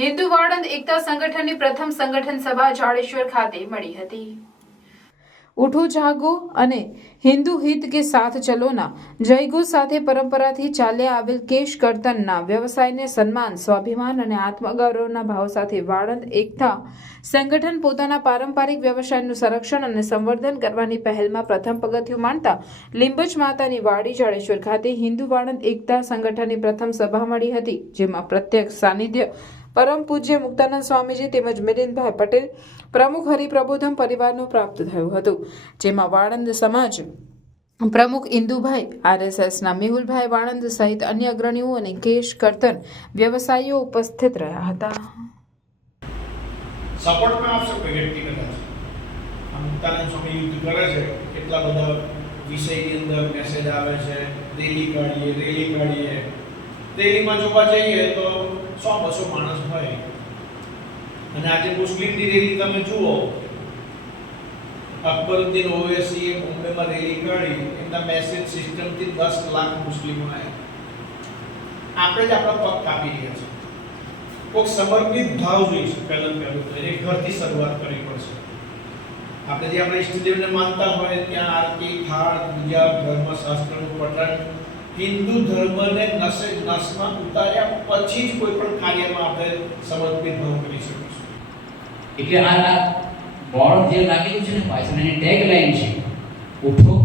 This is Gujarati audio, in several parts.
હિન્દુ વાળંદ એકતા સંગઠનની પ્રથમ સંગઠન સભા જાડેશ્વર ખાતે મળી હતી। ઉઠો જાગો અને હિન્દુ હિત કે સાથ ચલોના જયઘોષ સાથે પરંપરાથી ચાલ્યા આવેલ કેશ કર્તનના વ્યવસાયને સન્માન, સ્વાભિમાન અને આત્મગૌરવના ભાવ સાથે વાળંદ એકતા સંગઠન પોતાના પારંપરિક વ્યવસાયનું સંરક્ષણ અને સંવર્ધન કરવાની પહેલમાં પ્રથમ પગથિયું માનતા લીંબચ માતાની વાડી જાડેશ્વર ખાતે હિન્દુ વાળંદ એકતા સંગઠનની પ્રથમ સભા મળી હતી, જેમાં પ્રત્યક્ષ સાનિધ્ય પરમ પૂજ્ય મુક્તાનંદ સ્વામીજી તેમજ મિલિંદભાઈ પટેલ પ્રમુખ હરિપ્રબોધમ પરિવારનું પ્રાપ્ત થયું હતું, જેમાં વાળંદ સમાજ પ્રમુખ ઇન્દુભાઈ, RSSના મેહુલભાઈ વાળંદ સહિત અન્ય અગ્રણીઓ અને કેશ કર્તન વ્યવસાયીઓ ઉપસ્થિત રહ્યા હતા। સપોર્ટમાં આપશે કોઈ વ્યક્તિગત આ મુક્તાનંદ સ્વામી યુદ્ધ કરે છે, કેટલા બધા વિષયની અંદર મેસેજ આવે છે, રેલી કાઢીએ રેલીમાં જોવા જઈએ તો 100-200 માણસ હોય, અને આજે મુસ્લિમની રેલી તમે જુઓ, અકબરુદ્દીન ઓવૈસીએ મુંબઈમાં રેલી કાઢી, એમના મેસેજ સિસ્ટમથી 10 લાખ મુસ્લિમો આવ્યા। આપણે જ આપણા પગ કાપી રહ્યા છે। કોઈ સમર્પિત ભાવ જોઈશે, પહેલું તો એને ઘરથી શરૂઆત કરવી પડશે। આપણે જે આપણા ઈષ્ટદેવને માનતા હોય ત્યાં આરતી, થાળ, પૂજા, ધર્મશાસ્ત્રનું પઠન, હિન્દુ ધર્મને નસમાં ઉતાર્યા પછી જ કોઈ પણ કાર્યમાં આપણે સમર્પિત ભાવ કરી શકીશું। એટલે આ બોર્ડ જે લાગેલું છે ને પાછળ એની ટેગ લાઈન છે, ઉઠો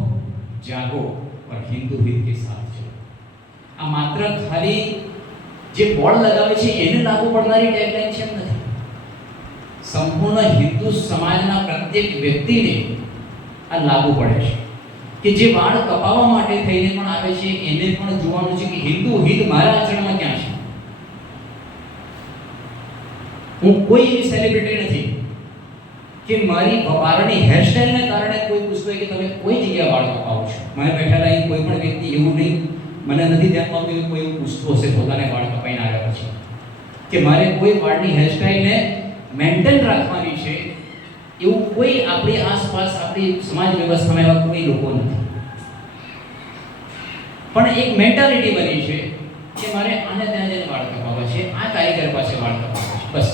જાગો और हिंदू हित के साथ चलो। આ માત્ર ખાલી જે બોર્ડ લગાવે છે એને લાગુ પડનારી ટેગ લાઈન છે એમ નથી, સંપૂર્ણ હિન્દુ સમાજના પ્રત્યેક વ્યક્તિને આ લાગુ પડે છે કે જે વાળ કપાવવા માટે થઈને પણ આવે છે, એને પણ જોવાનું છે કે હિન્દુ હિત મારા આચરણમાં ક્યાં છે। હું કોઈ એવી સેલિબ્રિટી નથી કે મારી વાળની હેરસ્ટાઈલને કારણે કોઈ પૂછતો હોય કે તમે કોઈ જગ્યાએ વાળ કપાવો છો। મને બેઠેલા અહીં કોઈ પણ વ્યક્તિ એવું નહીં, મને નથી ધ્યાનમાં આવતું કે કોઈ એવું પૂછતું હશે પોતાને વાળ કપાઈને આવ્યા પછી કે મારે કોઈ વાળની હેરસ્ટાઈલને મેન્ટેન રાખવાની છે, એવું કોઈ આપણી આસપાસ આપણી સમાજ વ્યવસ્થામાં એવા કોઈ લોકો નથી, પણ એક મેન્ટાલિટી બની છે કે મારે આને ત્યાં જઈને વાળ કપાવવા છે, આ કારીગર પાસે વાળ કપાવવા છે, બસ।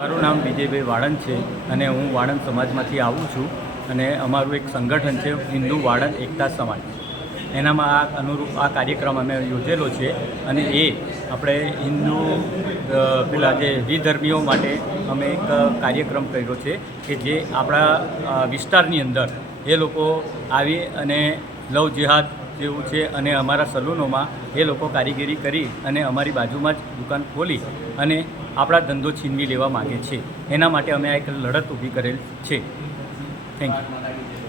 મારું નામ વિજયભાઈ વાળંદ છે અને હું વાળંદ સમાજમાંથી આવું છું, અને અમારું એક સંગઠન છે હિન્દુ વાળંદ એકતા સમાજ। એનામાં આ અનુરૂપ આ કાર્યક્રમ અમે યોજેલો છે, અને એ આપણે હિન્દુ પેલા જે વિધર્મીઓ માટે અમે એક કાર્યક્રમ કર્યો છે કે જે આપણા વિસ્તારની અંદર એ લોકો આવી અને લવ જિહાદ જેવું છે, અને અમારા સલૂનોમાં એ લોકો કારીગરી કરી અને અમારી બાજુમાં જ દુકાન ખોલી અને આપણા ધંધો છીનવી લેવા માગે છે। એના માટે અમે આ એક લડત ઊભી કરેલ છે। Thank you.